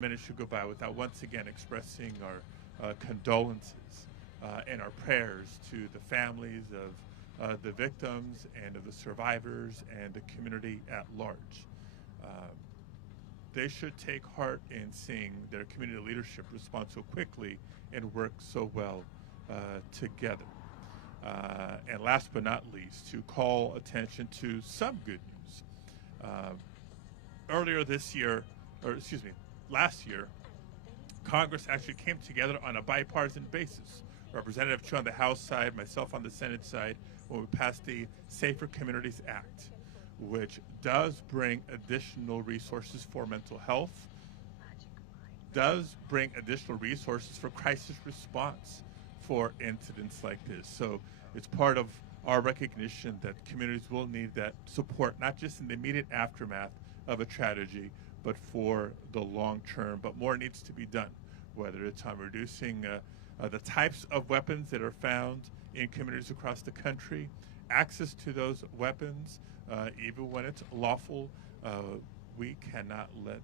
minute should go by without once again expressing our condolences and our prayers to the families of the victims and of the survivors and the community at large. Uh, they should take heart in seeing their community leadership respond so quickly and work so well together. And last but not least, to call attention to some good news. Uh, Earlier this year, or excuse me, last year, Congress actually came together on a bipartisan basis. Representative Chu on the House side, myself on the Senate side, when we passed the Safer Communities Act, which does bring additional resources for mental health, does bring additional resources for crisis response for incidents like this. So it's part of our recognition that communities will need that support, not just in the immediate aftermath of a tragedy, but for the long term. But more needs to be done, whether it's on reducing the types of weapons that are found in communities across the country, access to those weapons, even when it's lawful. We cannot let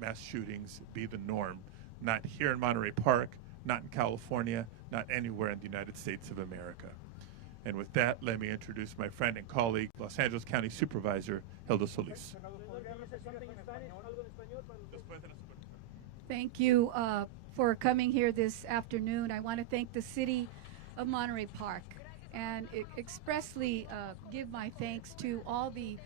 mass shootings be the norm, not here in Monterey Park, not in California, not anywhere in the United States of America. And with that, let me introduce my friend and colleague, Los Angeles County Supervisor Hilda Solis. Thank you for coming here this afternoon. I want to thank the City of Monterey Park and expressly give my thanks to all the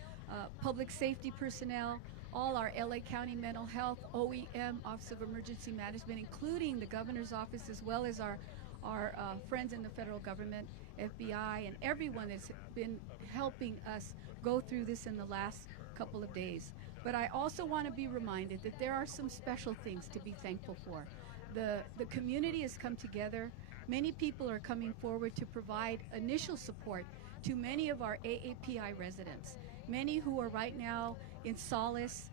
public safety personnel, all our LA County Mental Health, OEM, Office of Emergency Management, including the Governor's Office, as well as our friends in the federal government, FBI, and everyone that's been helping us go through this in the last couple of days. But I also want to be reminded that there are some special things to be thankful for. The community has come together. Many people are coming forward to provide initial support to many of our AAPI residents, many who are right now in solace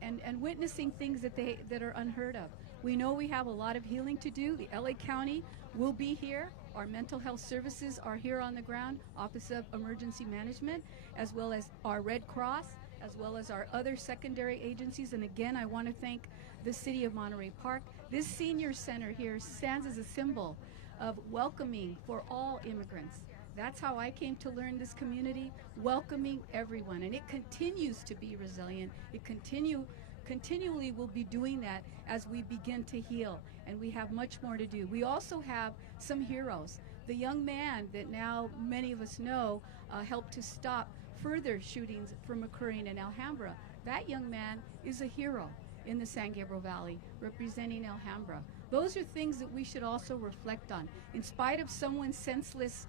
and witnessing things that are unheard of. We know we have a lot of healing to do. The LA County will be here. Our mental health services are here on the ground, Office of Emergency Management, as well as our Red Cross, as well as our other secondary agencies. And again, I want to thank the City of Monterey Park. This senior center here stands as a symbol of welcoming for all immigrants. That's how I came to learn this community, welcoming everyone. And it continues to be resilient. It continually will be doing that as we begin to heal, and we have much more to do. We also have some heroes. The young man that now many of us know helped to stop further shootings from occurring in Alhambra. That young man is a hero in the San Gabriel Valley, representing Alhambra. Those are things that we should also reflect on. In spite of someone's senseless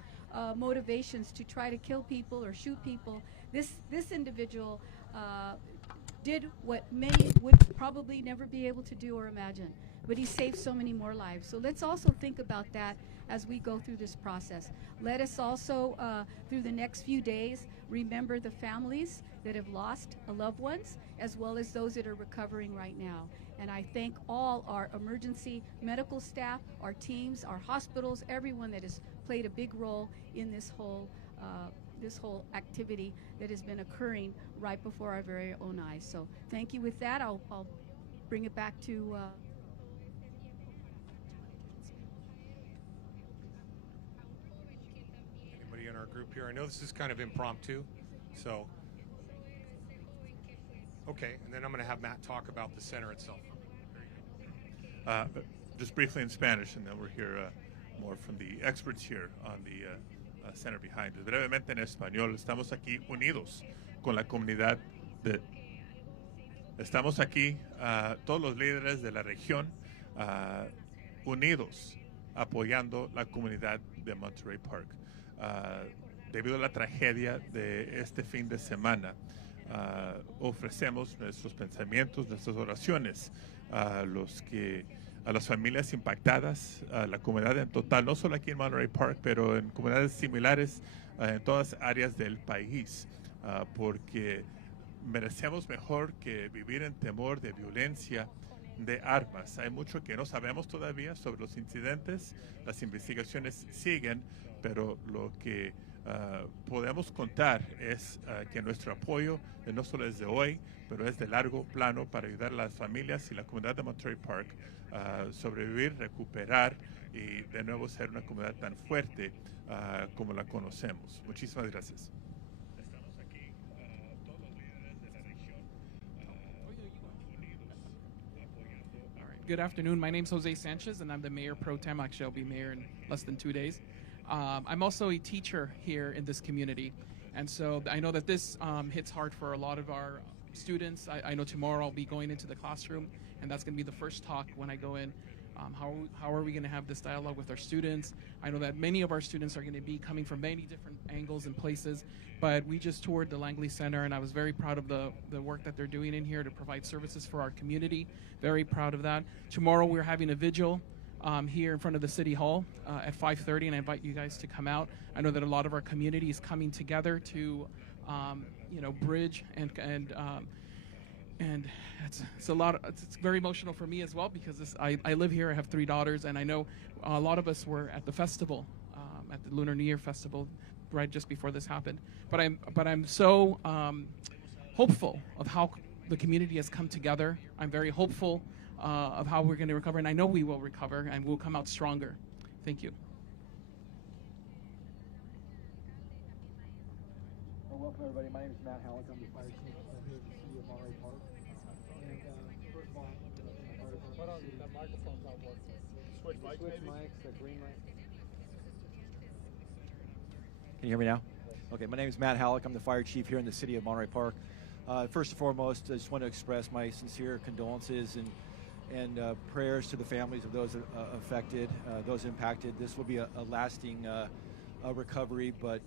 motivations to try to kill people or shoot people, this individual did what many would probably never be able to do or imagine, but he saved so many more lives. So let's also think about that as we go through this process. Let us also, through the next few days, remember the families that have lost loved ones, as well as those that are recovering right now. And I thank all our emergency medical staff, our teams, our hospitals, everyone that has played a big role in this whole activity that has been occurring right before our very own eyes. So thank you. With that, I'll bring it back to anybody in our group here. I know this is kind of impromptu, so okay, and then I'm going to have Matt talk about the center itself. Just briefly in Spanish, and then we'll hear more from the experts here on the center behind us. Brevemente en español, estamos aquí unidos con la comunidad de... Estamos aquí, todos los líderes de la región, unidos, apoyando la comunidad de Monterey Park. Debido a la tragedia de este fin de semana, ofrecemos nuestros pensamientos, nuestras oraciones a las familias impactadas, a la comunidad en total, no solo aquí en Monterey Park, pero en comunidades similares en todas áreas del país, porque merecemos mejor que vivir en temor de violencia, de armas. Hay mucho que no sabemos todavía sobre los incidentes, las investigaciones siguen, pero lo que podemos contar es que nuestro apoyo no solo es de hoy, pero es de largo plano para ayudar a las familias y la comunidad de Monterey Park a sobrevivir, recuperar y de nuevo ser una comunidad tan fuerte como la conocemos. Muchísimas gracias. Estamos aquí, todos los líderes de la región unidos, apoyando. All right. Good afternoon. My name's Jose Sanchez, and I'm the mayor pro tem. Actually, I'll be mayor in less than 2 days. I'm also a teacher here in this community, and so I know that this hits hard for a lot of our students. I know tomorrow I'll be going into the classroom, and that's going to be the first talk when I go in. How are we going to have this dialogue with our students? I know that many of our students are going to be coming from many different angles and places, but we just toured the Langley Center, and I was very proud of the work that they're doing in here to provide services for our community. Very proud of that. Tomorrow we're having a vigil here in front of the City Hall at 5:30, and I invite you guys to come out. I know that a lot of our community is coming together to, bridge and it's a lot. It's very emotional for me as well because I live here. I have 3 daughters, and I know a lot of us were at the festival, at the Lunar New Year festival, right just before this happened. But I'm so hopeful of how the community has come together. I'm very hopeful of how we're going to recover, and I know we will recover, and we'll come out stronger. Thank you. Well, welcome everybody. My name is Matt Halleck. I'm the fire chief here in the city of Monterey Park. And first of all, hold on, that microphone's not working. Switch mics, the green mic. Can you hear me now? Okay, my name is Matt Halleck. I'm the fire chief here in the city of Monterey Park. First and foremost, I just want to express my sincere condolences and prayers to the families of those affected, those impacted. This will be a lasting recovery, but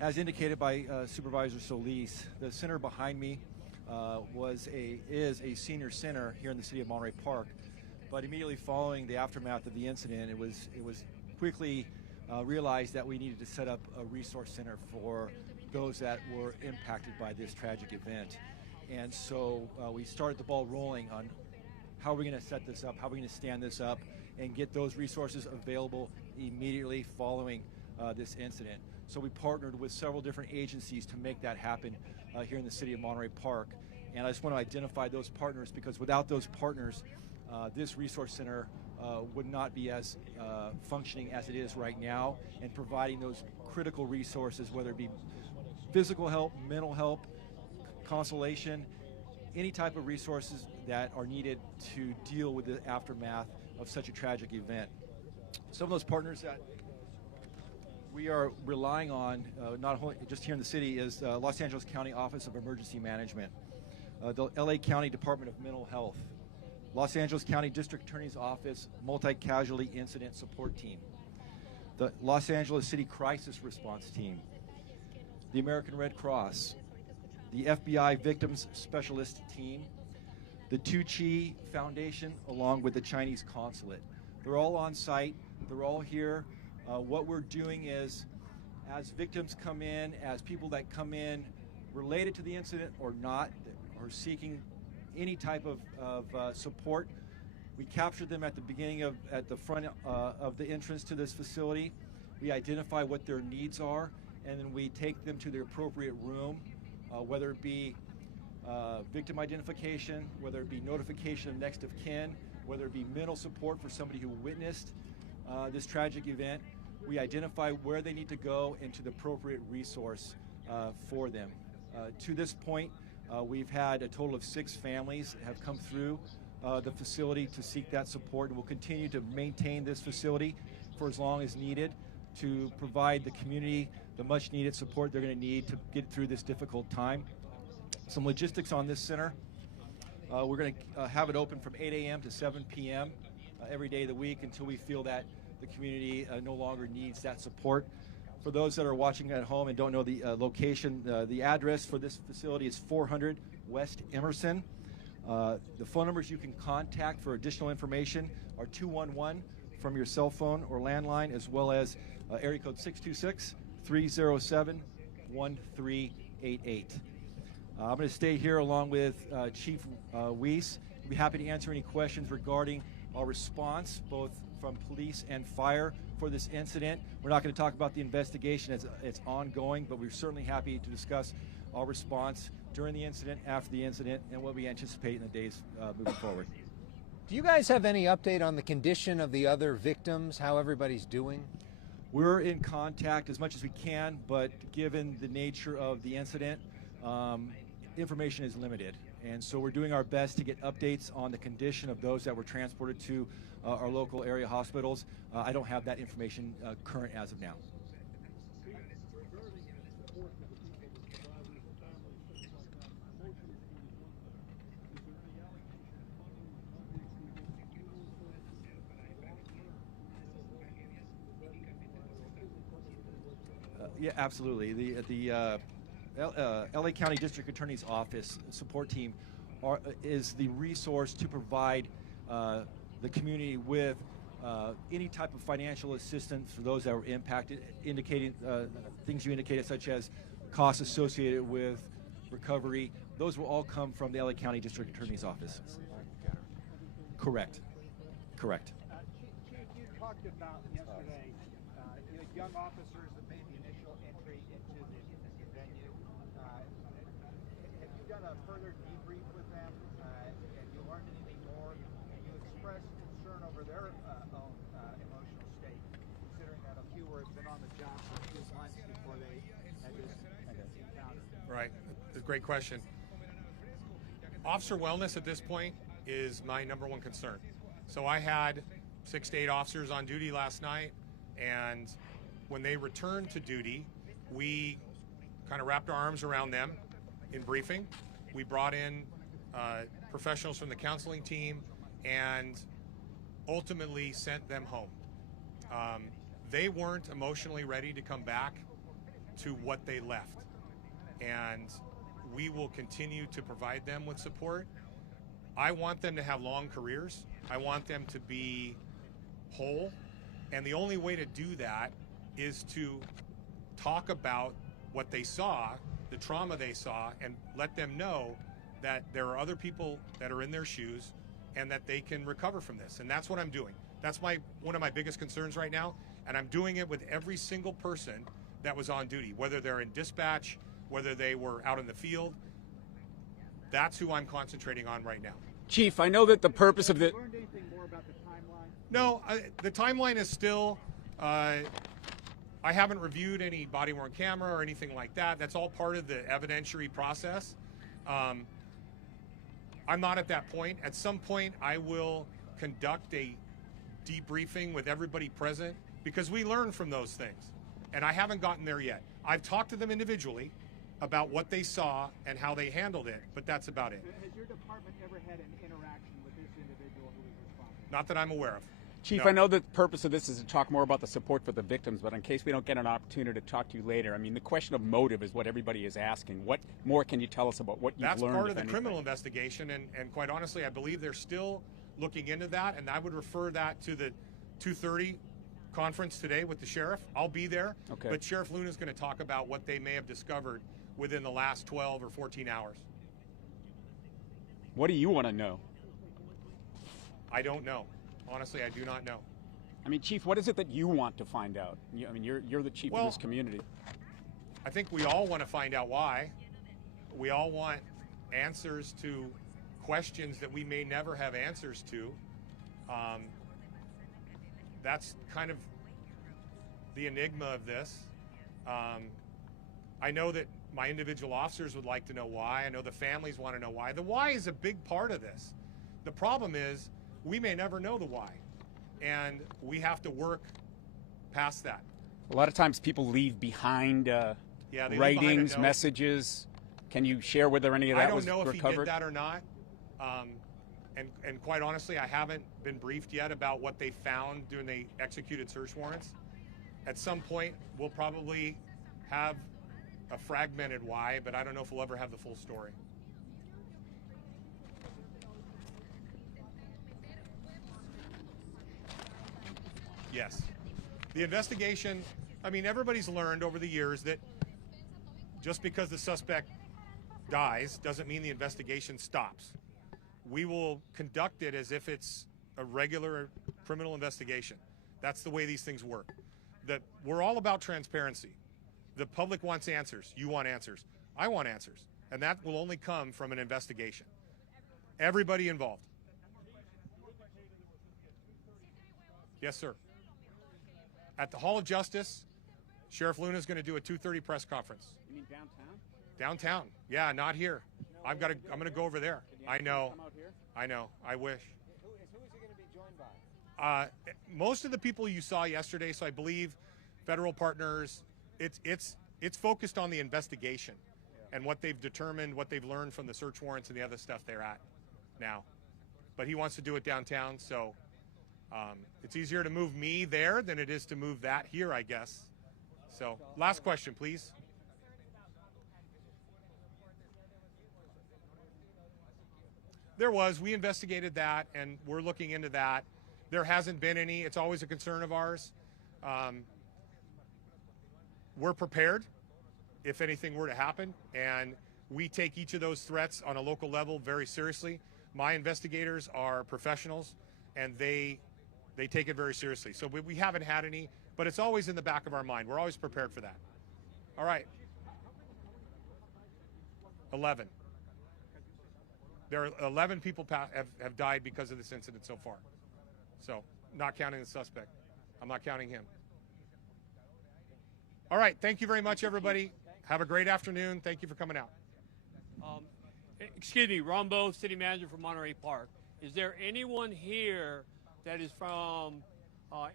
as indicated by Supervisor Solis, the center behind me is a senior center here in the city of Monterey Park. But immediately following the aftermath of the incident, it was quickly realized that we needed to set up a resource center for those that were impacted by this tragic event. And so we started the ball rolling on how are we going to set this up, how are we going to stand this up, and get those resources available immediately following this incident. So we partnered with several different agencies to make that happen here in the city of Monterey Park. And I just want to identify those partners because without those partners, this resource center would not be as functioning as it is right now and providing those critical resources, whether it be physical help, mental help, consolation, any type of resources that are needed to deal with the aftermath of such a tragic event. Some of those partners that we are relying on, not only just here in the city, is Los Angeles County Office of Emergency Management, the LA County Department of Mental Health, Los Angeles County District Attorney's Office Multi-Casualty Incident Support Team, the Los Angeles City Crisis Response Team, the American Red Cross, the FBI Victims Specialist Team, the Tucci Foundation, along with the Chinese Consulate. They're all on site. They're all here. What we're doing is, as victims come in, as people that come in related to the incident or not, or seeking any type of support, we capture them at the beginning at the front of the entrance to this facility. We identify what their needs are, and then we take them to the appropriate room, whether it be victim identification, whether it be notification of next of kin, whether it be mental support for somebody who witnessed this tragic event. We identify where they need to go and to the appropriate resource for them. To this point, we've had a total of 6 families have come through the facility to seek that support, and we'll continue to maintain this facility for as long as needed to provide the community the much needed support they're going to need to get through this difficult time. Some logistics on this center. We're going to have it open from 8 a.m. to 7 p.m. Every day of the week until we feel that the community no longer needs that support. For those that are watching at home and don't know the location, the address for this facility is 400 West Emerson. The phone numbers you can contact for additional information are 211 from your cell phone or landline, as well as area code 626-307-1388. I'm going to stay here along with Chief Weiss. We'll be happy to answer any questions regarding our response, both from police and fire, for this incident. We're not going to talk about the investigation as it's ongoing, but we're certainly happy to discuss our response during the incident, after the incident, and what we anticipate in the days moving forward. Do you guys have any update on the condition of the other victims, how everybody's doing? We're in contact as much as we can, but given the nature of the incident, information is limited. And so we're doing our best to get updates on the condition of those that were transported to our local area hospitals. I don't have that information current as of now. Yeah, absolutely. The LA County District Attorney's Office support team is the resource to provide the community with any type of financial assistance for those that were impacted, indicating things you indicated, such as costs associated with recovery. Those will all come from the LA County District Attorney's Office. Correct. Correct. Chief, you talked about yesterday young officers that made the initial entry into the venue. Have you done a further debrief with them? Have you learned anything more? And you expressed concern over their own emotional state, considering that a few have been on the job for a few months before they had this encounter. Right. That's a great question. Officer wellness at this point is my number one concern. So I had 6 to 8 officers on duty last night, and when they returned to duty, we kind of wrapped our arms around them in briefing. We brought in professionals from the counseling team and ultimately sent them home. They weren't emotionally ready to come back to what they left. And we will continue to provide them with support. I want them to have long careers. I want them to be whole. And the only way to do that is to talk about what they saw, the trauma they saw, and let them know that there are other people that are in their shoes and that they can recover from this. And that's what I'm doing. That's one of my biggest concerns right now. And I'm doing it with every single person that was on duty, whether they're in dispatch, whether they were out in the field. That's who I'm concentrating on right now. Chief, I know that the purpose of the... Have you learned anything more about the timeline? No, the timeline is still... I haven't reviewed any body-worn camera or anything like that. That's all part of the evidentiary process. I'm not at that point. At some point, I will conduct a debriefing with everybody present because we learn from those things. And I haven't gotten there yet. I've talked to them individually about what they saw and how they handled it, but that's about it. Has your department ever had an interaction with this individual who was responsible? Not that I'm aware of. Chief, No. I know the purpose of this is to talk more about the support for the victims, but in case we don't get an opportunity to talk to you later, I mean, the question of motive is what everybody is asking. What more can you tell us about what you've That's learned? part of the anything? criminal investigation, and quite honestly, I believe they're still looking into that, and I would refer that to the 2:30 conference today with the sheriff. I'll be there, Okay. but Sheriff Luna is going to talk about what they may have discovered within the last 12 or 14 hours. What do you want to know? I don't know. Honestly, I do not know. I mean, Chief, what is it that you want to find out? I mean, you're the chief Well, of this community. I think we all want to find out why. We all want answers to questions that we may never have answers to. That's kind of the enigma of this. I know that my individual officers would like to know why. I know the families want to know why. The why is a big part of this. The problem is we may never know the why, and we have to work past that. A lot of times people leave behind Yeah, they leave behind a writings, note. messages. Can you share whether any of that I was don't know if recovered? he did that or not. And quite honestly, I haven't been briefed yet about what they found during the executed search warrants. At some point, we'll probably have a fragmented why, but I don't know if we'll ever have the full story. Yes. The investigation, I mean, everybody's learned over the years that just because the suspect dies doesn't mean the investigation stops. We will conduct it as if it's a regular criminal investigation. That's the way these things work. That we're all about transparency. The public wants answers. You want answers. I want answers. And that will only come from an investigation. Everybody involved. Yes, sir. At the Hall of Justice, Sheriff Luna is going to do a 2:30 press conference. You mean downtown? Downtown. Yeah, not here. I'm going to go over there. I know. Come out here? I know. I wish. Who is he going to be joined by? Most of the people you saw yesterday, so I believe federal partners, it's focused on the investigation and what they've determined, what they've learned from the search warrants and the other stuff they're at now. But he wants to do it downtown, so it's easier to move me there than it is to move that here, I guess. So last question, please. There was. We investigated that, and we're looking into that. There hasn't been any. It's always a concern of ours. We're prepared if anything were to happen, and we take each of those threats on a local level very seriously. My investigators are professionals, and they take it very seriously. So we haven't had any, but it's always in the back of our mind. We're always prepared for that. All right. 11. There are 11 people have died because of this incident so far. So, not counting the suspect. I'm not counting him. All right. Thank you very much, everybody. Have a great afternoon. Thank you for coming out. Excuse me, Rombo, City Manager for Monterey Park. Is there anyone here that is from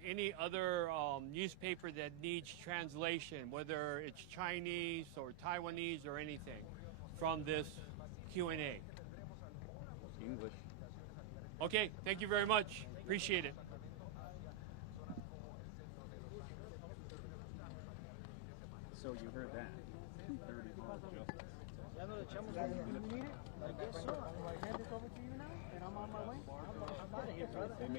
any other newspaper that needs translation, whether it's Chinese or Taiwanese or anything, from this Q&A? English. Okay, thank you very much. Appreciate it. So you heard that. 2:30 Hall of Justice. I guess so. I'm headed over to you now, and I'm on my way. I'm out of here, brother. They may